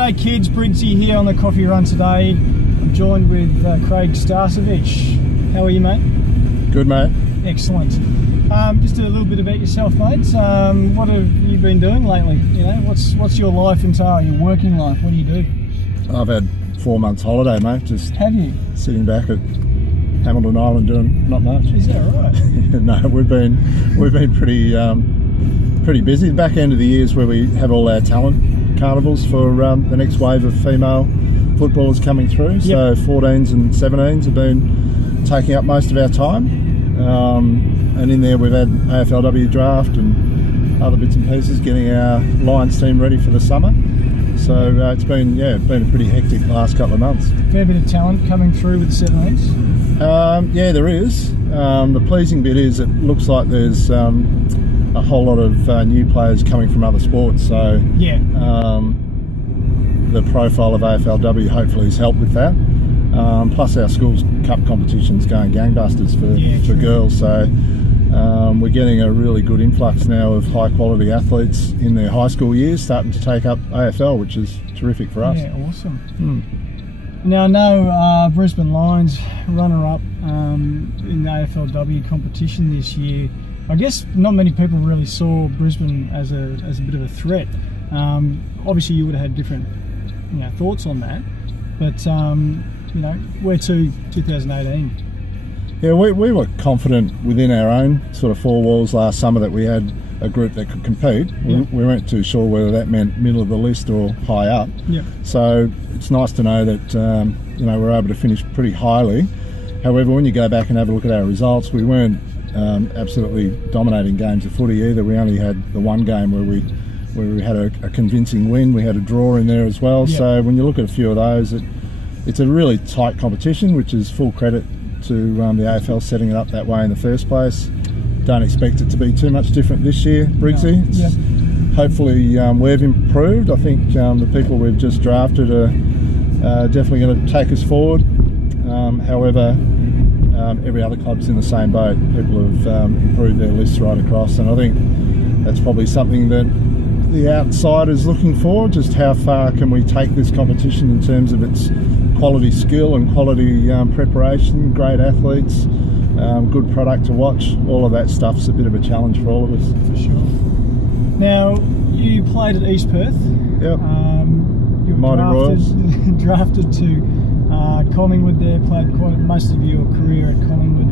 G'day kids, Briggesy here on the coffee run today. I'm joined with Craig Starcevich. How are you, mate? Good, mate. Excellent. Just a little bit about yourself, mate. What have you been doing lately? You know, what's your life entail, your working life? What do you do? I've had 4 months holiday, mate. Just have you? Sitting back at Hamilton Island doing not much. Is that right? No, we've been pretty busy. The back end of the year is where we have all our talent carnivals for the next wave of female footballers coming through. Yep. So 14s and 17s have been taking up most of our time. And in there we've had AFLW draft and other bits and pieces, getting our Lions team ready for the summer. So it's been a pretty hectic last couple of months. Fair bit of talent coming through with the 17s. Yeah, there is. The pleasing bit is it looks like there's a whole lot of new players coming from other sports. So yeah. The profile of AFLW hopefully has helped with that. Plus our schools cup competition's going gangbusters for girls. So we're getting a really good influx now of high quality athletes in their high school years starting to take up AFL, which is terrific for us. Yeah, awesome. Now I know Brisbane Lions runner-up in the AFLW competition this year. I guess not many people really saw Brisbane as a bit of a threat. Obviously you would have had different thoughts on that, but where to 2018? Yeah, we were confident within our own sort of four walls last summer that we had a group that could compete. Yeah. We weren't too sure whether that meant middle of the list or high up. Yeah. So it's nice to know that we're able to finish pretty highly. However, when you go back and have a look at our results, we weren't absolutely dominating games of footy either. We only had the one game where we had a convincing win. We had a draw in there as well. Yeah. So when you look at a few of those, it's a really tight competition, which is full credit to the AFL setting it up that way in the first place. Don't expect it to be too much different this year, Briggsy. No. Yep. Hopefully we've improved. I think the people we've just drafted are definitely going to take us forward. However, every other club's in the same boat. People have improved their lists right across, and I think that's probably something that the outside is looking for. Just how far can we take this competition in terms of its quality skill and quality preparation, great athletes, good product to watch. All of that stuff's a bit of a challenge for all of us. For sure. Now, you played at East Perth. Yep. You were Mighty Royals. drafted to Collingwood there, played quite most of your career at Collingwood.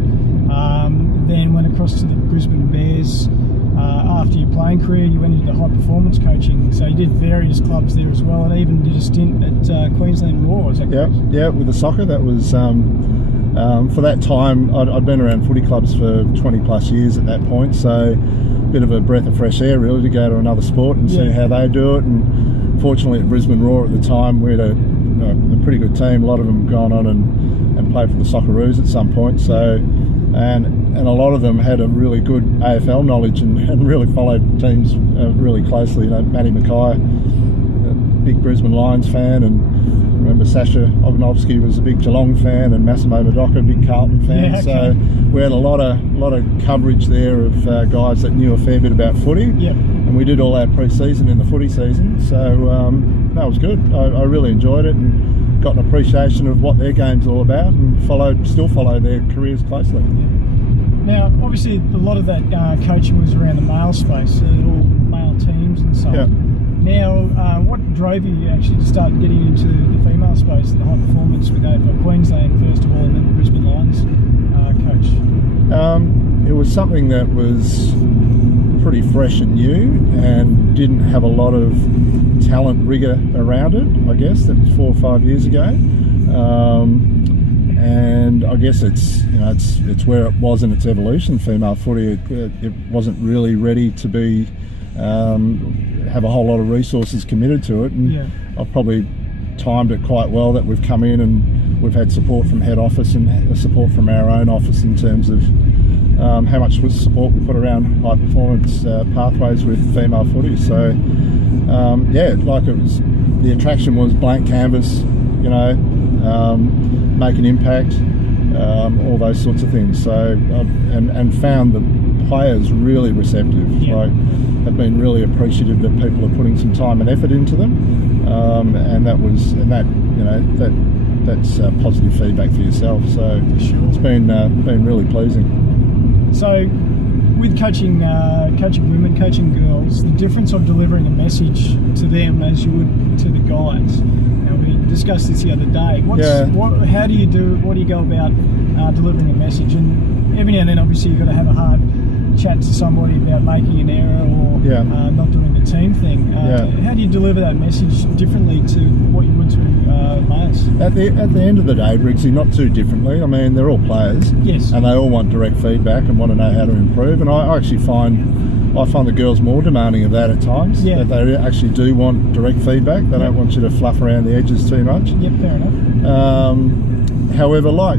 Then went across to the Brisbane Bears. After your playing career, you went into high performance coaching. So you did various clubs there as well, and even did a stint at Queensland Raw. Is that correct? Yeah, with the soccer. That was for that time. I'd been around footy clubs for 20 plus years at that point. So a bit of a breath of fresh air, really, to go to another sport and see how they do it. And fortunately, at Brisbane Raw at the time, we had a pretty good team. A lot of them gone on and played for the Socceroos at some point. So. And a lot of them had a really good AFL knowledge and really followed teams really closely. Matty Mackay, a big Brisbane Lions fan, and I remember Sasha Ognovsky was a big Geelong fan, and Massimo Madoka, a big Carlton fan. Yeah, okay. So we had a lot of coverage there of guys that knew a fair bit about footy. Yep. And we did all our pre-season in the footy season. So that was good. I really enjoyed it and got an appreciation of what their game's all about, and still follow their careers closely. Now, obviously, a lot of that coaching was around the male space, all male teams and so on. Yep. Now, what drove you actually to start getting into the female space, the high performance with AFL Queensland first of all, and then the Brisbane Lions coach? It was something that was pretty fresh and new and didn't have a lot of talent rigor around it. I guess that was 4 or 5 years ago, and I guess it's where it was in its evolution. Female footy, it wasn't really ready to be have a whole lot of resources committed to it, and I've probably timed it quite well that we've come in and we've had support from head office and support from our own office in terms of how much support we put around high performance pathways with female footy. So the attraction was blank canvas, make an impact, all those sorts of things. So and found the players really receptive. Have been really appreciative that people are putting some time and effort into them. and that's positive feedback for yourself. So Sure. it's been really pleasing. So, with coaching women, coaching girls, the difference of delivering a message to them as you would to the guys. Now, we discussed this the other day. How do you go about delivering a message? And every now and then, obviously, you've got to have a hard chat to somebody about making an error or not doing the team thing. How do you deliver that message differently to what you would to males? At the end of the day, Briggsy, not too differently. I mean, they're all players, yes, and they all want direct feedback and want to know how to improve. And I actually find the girls more demanding of that at times. Yeah. That they actually do want direct feedback. They don't want you to fluff around the edges too much. Yep, fair enough. However, I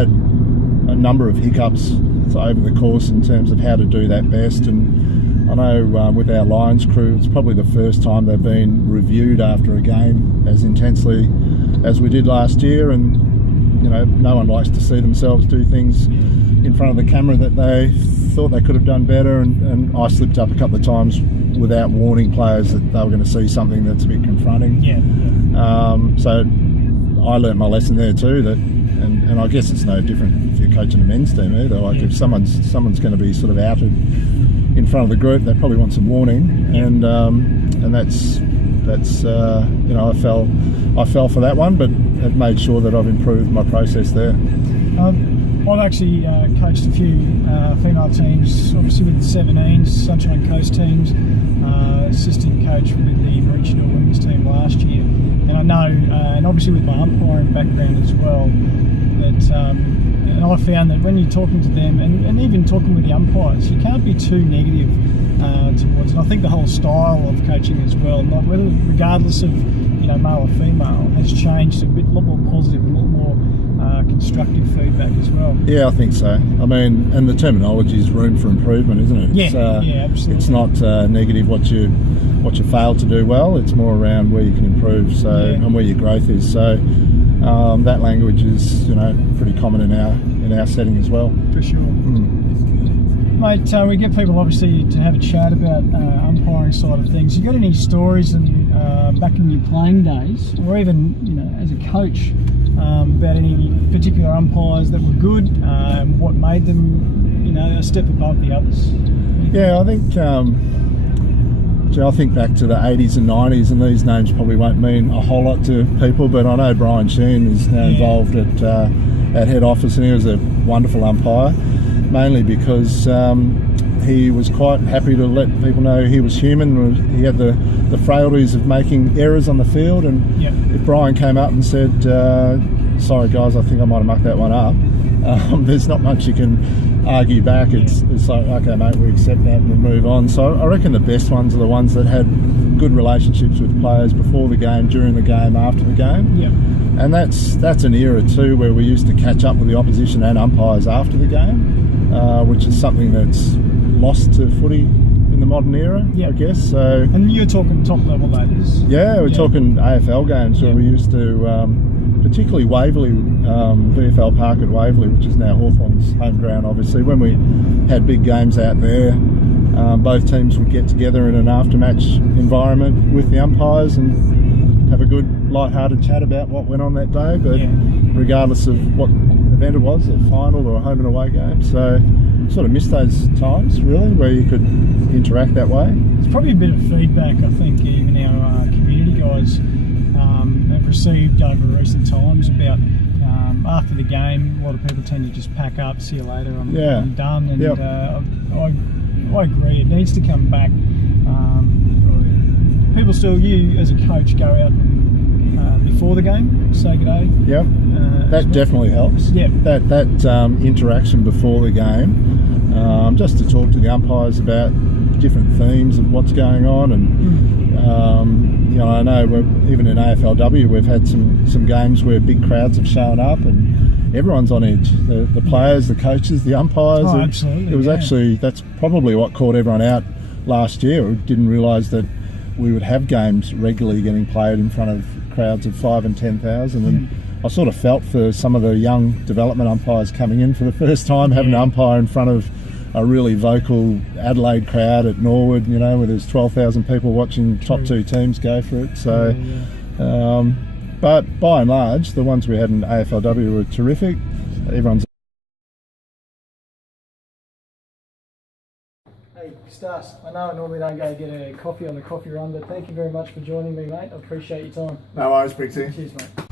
had a number of hiccups over the course in terms of how to do that best, and I know with our Lions crew, it's probably the first time they've been reviewed after a game as intensely as we did last year, and no one likes to see themselves do things in front of the camera that they thought they could have done better, and I slipped up a couple of times without warning players that they were going to see something that's a bit confronting. So I learnt my lesson there too, that and I guess it's no different if you're coaching a men's team either. Like if someone's going to be sort of outed in front of the group, they probably want some warning, and that's I fell for that one, but it made sure that I've improved my process there. I've actually coached a few female teams, obviously with the 17s, Sunshine Coast teams, assistant coach with the regional women's team last year. And I know, and obviously with my umpiring background as well, that and I found that when you're talking to them and even talking with the umpires, you can't be too negative towards it. I think the whole style of coaching as well, like whether regardless of male or female, has changed a lot more positive, a lot more constructive feedback as well. Yeah, I think so. I mean, and the terminology is room for improvement, isn't it? Yeah, absolutely. It's not negative what you failed to do well. It's more around where you can improve, and where your growth is. So that language is pretty common in our setting as well. For sure. Mate, we get people obviously to have a chat about umpiring side of things. You got any stories back in your playing days, or even as a coach, about any particular umpires that were good, and what made them a step above the others? Yeah, I think I think back to the 80s and 90s, and these names probably won't mean a whole lot to people, but I know Brian Sheen is now involved at head office, and he was a wonderful umpire, mainly because he was quite happy to let people know he was human. He had the frailties of making errors on the field, and if Brian came up and said, sorry guys, I think I might have mucked that one up, there's not much you can argue back. It's like, okay mate, we accept that and we move on. So I reckon the best ones are the ones that had good relationships with players before the game, during the game, after the game. And that's an era too where we used to catch up with the opposition and umpires after the game, which is something that's lost to footy in the modern era, I guess. So, and you're talking top level, that is. Yeah, we're talking AFL games where we used to, particularly Waverley, VFL Park at Waverley, which is now Hawthorn's home ground, obviously. When we had big games out there, both teams would get together in an aftermatch environment with the umpires and have a good light-hearted chat about what went on that day, but regardless of what event it was, a final or a home and away game. So sort of miss those times, really, where you could interact that way. It's probably a bit of feedback, I think, even our community guys have received over recent times about after the game, a lot of people tend to just pack up, see you later, I'm done. And I agree, it needs to come back. People still, you as a coach, go out before the game, say good day. That definitely helps. That interaction before the game, just to talk to the umpires about different themes of what's going on, and I know even in AFLW we've had some games where big crowds have shown up and everyone's on edge. The players, the coaches, the umpires. Oh, absolutely. It was actually, that's probably what caught everyone out last year. We didn't realise that we would have games regularly getting played in front of crowds of 5,000 and 10,000, and I sort of felt for some of the young development umpires coming in for the first time, having an umpire in front of a really vocal Adelaide crowd at Norwood, you know, where there's 12,000 people watching top two teams go for it. So, but by and large, the ones we had in AFLW were terrific. Everyone's. Hey, Stas, I know I normally don't go get a coffee on the coffee run, but thank you very much for joining me, mate. I appreciate your time. No worries, Briggsy. Cheers, mate.